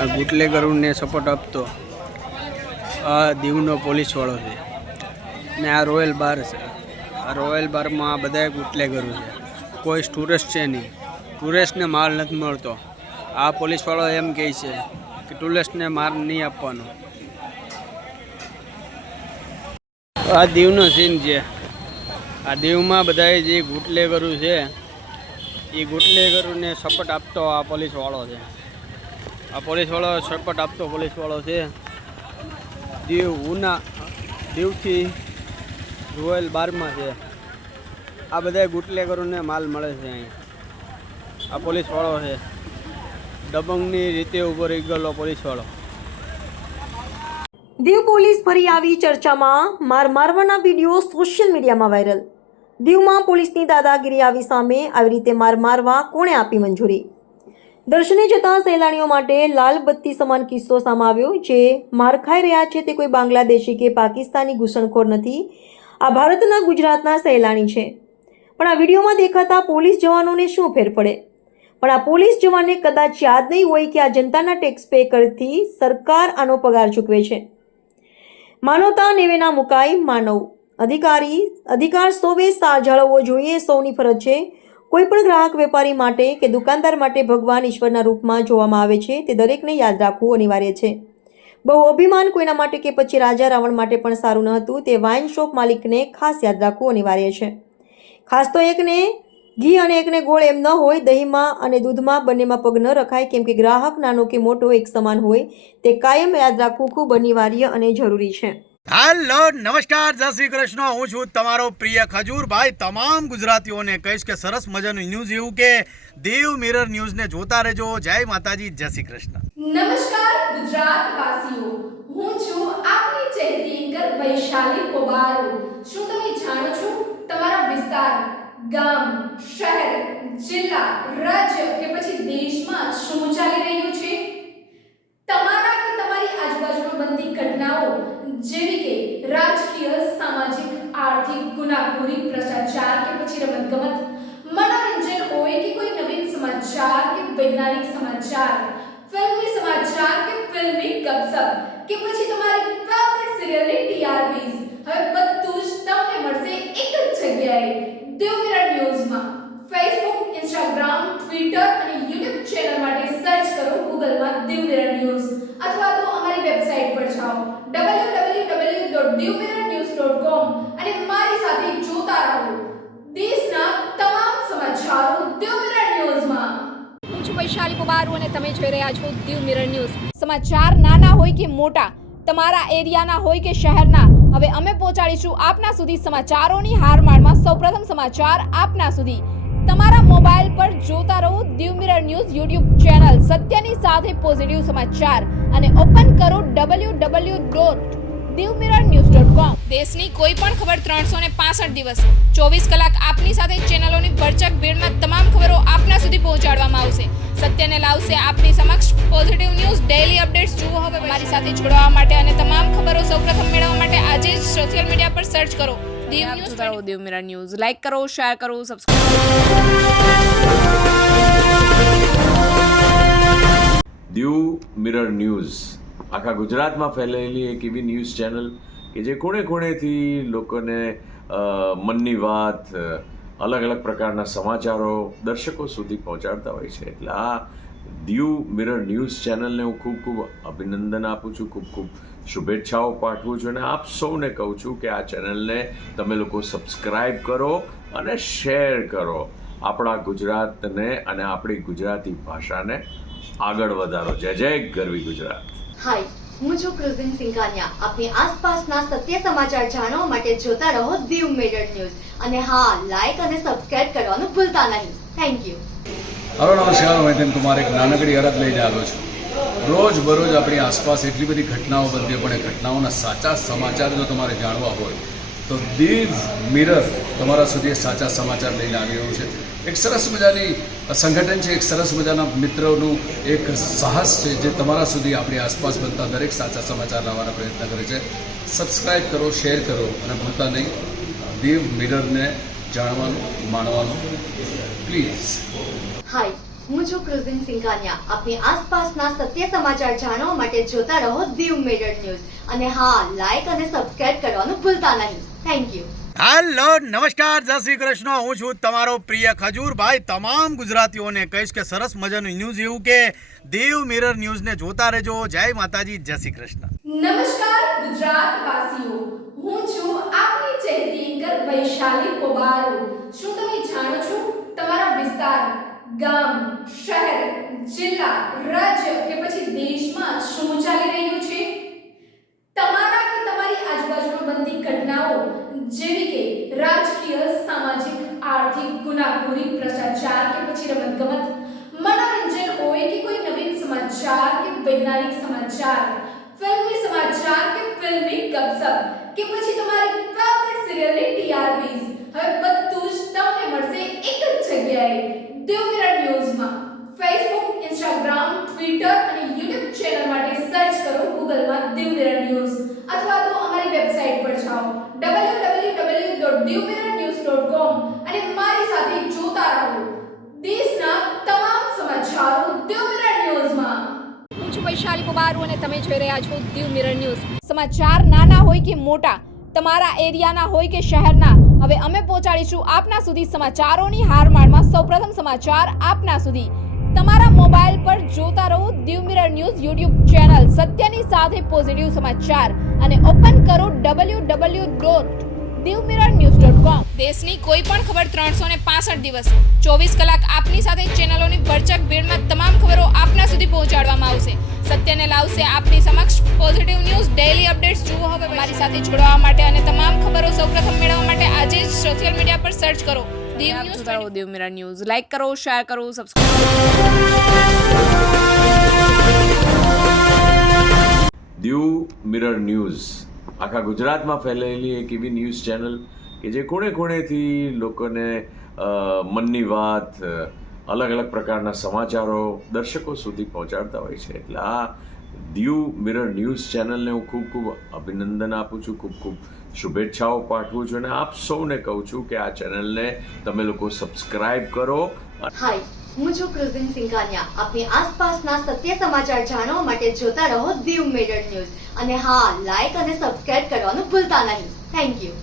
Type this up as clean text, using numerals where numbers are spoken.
આ બુટલેગરોને સપોર્ટ આપતો આ દીવનો પોલીસવાળો છે ને આ રોયલ બાર છે. આ રોયલ બારમાં બધા બુટલેગરો છે, કોઈ ટુરિસ્ટ છે નહીં. ટુરિસ્ટને માલ નથી મળતો. આ પોલીસવાળો એમ કહે છે કે ટુરિસ્ટને માલ નહીં આપવાનો. આ દીવનો સીન છે. આ દીવમાં બધા જે બુટલેગરો છે એ બુટલેગરોને સપોર્ટ આપતો આ પોલીસવાળો છે. આ પોલીસવાળો સપોર્ટ આપતો પોલીસવાળો છે. દીવથી રોયલ બારમાં છે. આ બધા બુટલેગરોને માલ મળે છે અહીં. આ પોલીસવાળો છે, દબંગની રીતે ઉભો રહી ગયેલો પોલીસવાળો. દીવ પોલીસ ફરી આવી ચર્ચામાં. મારવાના વિડીયો સોશિયલ મીડિયામાં વાયરલ. દીવમાં પોલીસની દાદાગીરી આવી સામે. આવી રીતે મારવા કોણે આપી મંજૂરી? દર્શને જતા સહેલાણીઓ માટે લાલ બત્તી સમાન કિસ્સો સામે આવ્યો. જે માર ખાઈ રહ્યા છે તે કોઈ બાંગ્લાદેશી કે પાકિસ્તાની ઘૂસણખોર નથી. આ ભારતના ગુજરાતના સહેલાણી છે. પણ આ વિડીયોમાં દેખાતા પોલીસ જવાનોને શું ફેર પડે? પણ આ પોલીસ જવાનને કદાચ યાદ નહીં હોય કે આ જનતાના ટેક્સ પે કરતી સરકાર આનો પગાર ચૂકવે છે. માનવતા નેવેના મુકાઈ. માનવ અધિકાર સૌએ જાળવવો જોઈએ. સૌની ફરજ છે. કોઈ પણ ગ્રાહક, વેપારી માટે કે દુકાનદાર માટે ભગવાન ઈશ્વરના રૂપમાં જોવામાં આવે છે. તે દરેકને યાદ રાખવું અનિવાર્ય છે. બહુ અભિમાન કોઈના માટે કે પછી રાજા રાવણ માટે પણ સારું ન હતું. તે વાઇન શોપ માલિકને ખાસ યાદ રાખવું અનિવાર્ય છે. ખાસ તો એકને ઘી અને એકને ગોળ એમ ન હોય. દહીંમાં અને દૂધમાં બંનેમાં પગ ન રખાય, કેમ કે ગ્રાહક નાનો કે મોટો એક સમાન હોય. તે કાયમ યાદ રાખવું ખૂબ અનિવાર્ય અને જરૂરી છે. હેલો, નમસ્કાર, જય શ્રી કૃષ્ણ. હું છું તમારો પ્રિય ખજૂરભાઈ. તમામ ગુજરાતીઓને કહીશ કે સરસ મજાનું ન્યૂઝ એવું કે દીવ મિરર ન્યૂઝને જોતા રહેજો. જય માતાજી, જય શ્રી કૃષ્ણ. નમસ્કાર ગુજરાત વાસીઓ, હું છું આપની ચહેતી એન્કર વૈશાલી પોબારો. શું તમે જાણો છો તમારા વિસ્તાર, ગામ, શહેર, જિલ્લા, રાજ્ય કે પછી દેશમાં શું ચાલી રહ્યું છે? તમારા કે તમારી આજુબાજુમાં બનતી ઘટનાઓ જેવી કે રાજકીય, સામાજિક, આર્થિક, ગુનાખોરી, ભ્રષ્ટાચાર કે પછી રમતગમત, મનોરંજન હોય કે કોઈ નવીન સમાચાર કે વૈજ્ઞાનિક સમાચાર, ફિલ્મી સમાચાર કે ફિલ્મી ગપસપ કે પછી તમારી ફેવરિટ સિરિયલની ટીઆરપીસ, હવે બધું જ તમને મળશે એક જ જગ્યાએ, દીવ મિરર ન્યૂઝમાં. ફેસબુક, ઇન્સ્ટાગ્રામ, ટ્વિટર અને યુટ્યુબ ચેનલ માટે સર્ચ કરો ગૂગલમાં દીવ મિરર ન્યૂઝ, અથવા તો અમારી વેબસાઇટ પર જાઓ www.divmirrornews.com અને મારી સાથે જોતા રહો દેશના તમામ સમાચારો દીવ મિરર ન્યૂઝમાં. હું છું વૈશાલી પોબારુ અને તમે જોઈ રહ્યા છો દીવ મિરર ન્યૂઝ. સમાચાર નાના હોય કે મોટા, તમારા એરિયાના હોય કે શહેરના, હવે અમે પહોંચાડીશું આપના સુધી સમાચારોની હારમાળમાં. સૌપ્રથમ સમાચાર આપના સુધી તમારા મોબાઈલ પર જોતા રહો Diu mirror news YouTube channel. સત્યની સાથે પોઝિટિવ સમાચાર અને ઓપન કરો www.divmirrornews.com. દેશની કોઈ પણ ખબર 365 દિવસ 24 કલાક આપની સાથે ચેનલોની ભરચક ભીડમાં તમામ ખબરો આપના સુધી પહોંચાડવામાં આવશે. સત્યને લાવશે આપની સમક્ષ પોઝિટિવ ન્યૂઝ. ડેઈલી અપડેટ્સ જુઓ હવે મારી સાથે જોડાવા માટે અને તમામ ખબરો સૌપ્રથમ મેળવવા માટે આજે જ સોશિયલ મીડિયા પર સર્ચ કરો Diu news. Diu mirror news like કરો, શેર કરો, સબસ્ક્રાઇબ. દીવ મિરર ન્યૂઝ આખા ગુજરાતમાં ફેલાયેલી એક એવી ન્યૂઝ ચેનલ કે જે ખૂણે ખૂણેથી લોકોને મનની વાત, અલગ અલગ પ્રકારના સમાચારો દર્શકો સુધી પહોંચાડતા હોય છે. એટલે આ દીવ મિરર ન્યૂઝ ચેનલને હું ખૂબ ખૂબ અભિનંદન આપું છું, ખૂબ ખૂબ શુભેચ્છાઓ પાઠવું છું અને આપ સૌને કહું છું કે આ ચેનલને તમે લોકો સબસ્ક્રાઈબ કરો અને શેર કરો. આપણા ગુજરાતને અને આપણી ગુજરાતી ભાષાને આગળ વધારો. જય જય ગરવી ગુજરાત. હાય, હું છું ક્રુઝિન સિંઘાનિયા. આપની આસપાસના સત્ય સમાચાર જાણવા માટે જોતા રહો દીવ મિરર ન્યૂઝ. અને હા, લાઈક અને સબસ્ક્રાઇબ કરવાનું ભૂલતા નહીં. Thank you. હલો, નમસ્કાર. હું હેતન કુમાર એક નાનકડી અરજ લઈને આવ્યો છું. રોજ બરોજ આપણી આસપાસ એટલી બધી ઘટનાઓ બનતી હોય, પણ એ ઘટનાઓના સાચા સમાચાર જો તમારે જાણવા હોય તો દીવ મિરર તમારા સુધી સાચા સમાચાર લઈને આવી રહ્યું છે. એક સરસ મજાની સંગઠન છે, એક સરસ મજાના મિત્રોનું એક સાહસ છે જે તમારા સુધી આપણી આસપાસ બનતા દરેક સાચા સમાચાર લાવવાનો પ્રયત્ન કરે છે. સબસ્ક્રાઈબ કરો, શેર કરો અને ભૂલતા નહીં દીવ મિરરને જાણવાનું, માણવાનું પ્લીઝ. હાય, હું છું ક્રુઝિન સિંઘાનિયા. આપની આસપાસના સત્ય સમાચાર જાણવા માટે જોતા રહો દીવ મિરર ન્યૂઝ અને હા, લાઈક અને સબસ્ક્રાઇબ કરવાનું ભૂલતા નહીં. Thank you. હેલો નમસ્કાર જય શ્રી કૃષ્ણ. હું છું તમારો પ્રિય ખજૂર ભાઈ. તમામ ગુજરાતીઓને કહીશ કે સરસ મજાનું ન્યૂઝ એવું કે દેવ મિરર ન્યૂઝને જોતા રહેજો. જય માતાજી, જય શ્રી કૃષ્ણ. નમસ્કાર ગુજરાત વાસીઓ, હું છું આપની ચહેતી એન્કર વૈશાલી પોબારો. શું તમે જાણો છો તમારા વિસ્તાર, ગામ, શહેર, જિલ્લા, રાજ્ય કે પછી દેશમાં શું ચાલી રહ્યું છે? તમારા કે તમારી આજુબાજુમાં બનતી ઘટનાઓ જેવી કે રાજકીય, સામાજિક, આર્થિક, ગુનાખોરી, ભ્રષ્ટાચાર કે પછી રમતગમત, મનોરંજન હોય કે કોઈ નવીન સમાચાર કે વૈજ્ઞાનિક સમાચાર, ફિલ્મી સમાચાર કે ફિલ્મી ગપસપ કે પછી તમારી ફેવરિટ સિરિયલની ટીઆરપીસ, હવે બધું જ તમને મળશે એક જ જગ્યાએ, દેવ મિરર ન્યૂઝમાં. ફેસબુક, ઇન્સ્ટાગ્રામ, ટ્વિટર અને યુટ્યુબ ચેનલ માટે સર્ચ કરો ગૂગલમાં દેવ મિરર ન્યૂઝ અથવા તો અમારી વેબસાઇટ પર જાઓ www.devmirrornews.com અને મારી સાથે જોતા રહો દેશના તમામ સમાચારો દેવ મિરર ન્યૂઝમાં. હું છું વૈશાલી પોબારુ અને તમે જોઈ રહ્યા છો દીવ મિરર ન્યૂઝ. સમાચાર નાના હોય કે મોટા, તમારા એરિયાના હોય કે શહેરના, હવે અમે પહોંચાડીશું આપના સુધી સમાચારોની હારમાળમાં સૌપ્રથમ સમાચાર આપના સુધી. તમારા મોબાઈલ પર જોતા રહો Diu mirror news YouTube channel. સત્યની સાથે પોઝિટિવ સમાચાર અને ઓપન કરો www.devmirrornews.com. દેશની કોઈ પણ ખબર 365 દિવસ 24 કલાક આપની સાથે ચેનલોની ભરચક ભીડમાં તમામ ખબરો આપના સુધી પહોંચાડવામાં આવશે. સત્યને લાવશે આપની સમક્ષ પોઝિટિવ ન્યૂઝ. ડેઈલી અપડેટ્સ જુઓ હવે મારી સાથે જોડાવા માટે અને તમામ ખબરો સૌપ્રથમ મેળવવા માટે આજે જ સોશિયલ મીડિયા પર સર્ચ કરો Diu news. Diu mirror news like કરો, શેર કરો, સબસ્ક્રાઇબ. દીવ મિરર ન્યૂઝ આખા ગુજરાતમાં ફેલાયેલી એક એવી ન્યૂઝ ચેનલ કે જે ખૂણે ખૂણેથી લોકોને મનની વાત, અલગ અલગ પ્રકારના સમાચારો દર્શકો સુધી પહોંચાડતા હોય છે. એટલે આ દીવ મિરર ન્યૂઝ ચેનલને હું ખૂબ ખૂબ અભિનંદન આપું છું, ખૂબ ખૂબ શુભેચ્છાઓ પાઠવું છું અને આપ સૌને કહું છું કે આ ચેનલને તમે લોકો સબસ્ક્રાઇબ કરો. હાય, હું છું ક્રુઝિન સિંઘાનિયા. આપની આસપાસના સત્ય સમાચાર જાણવા માટે જોતા રહો દીવ મિરર ન્યૂઝ અને હા, લાઈક અને સબસ્ક્રાઇબ કરવાનું ભૂલતા નહીં. Thank you.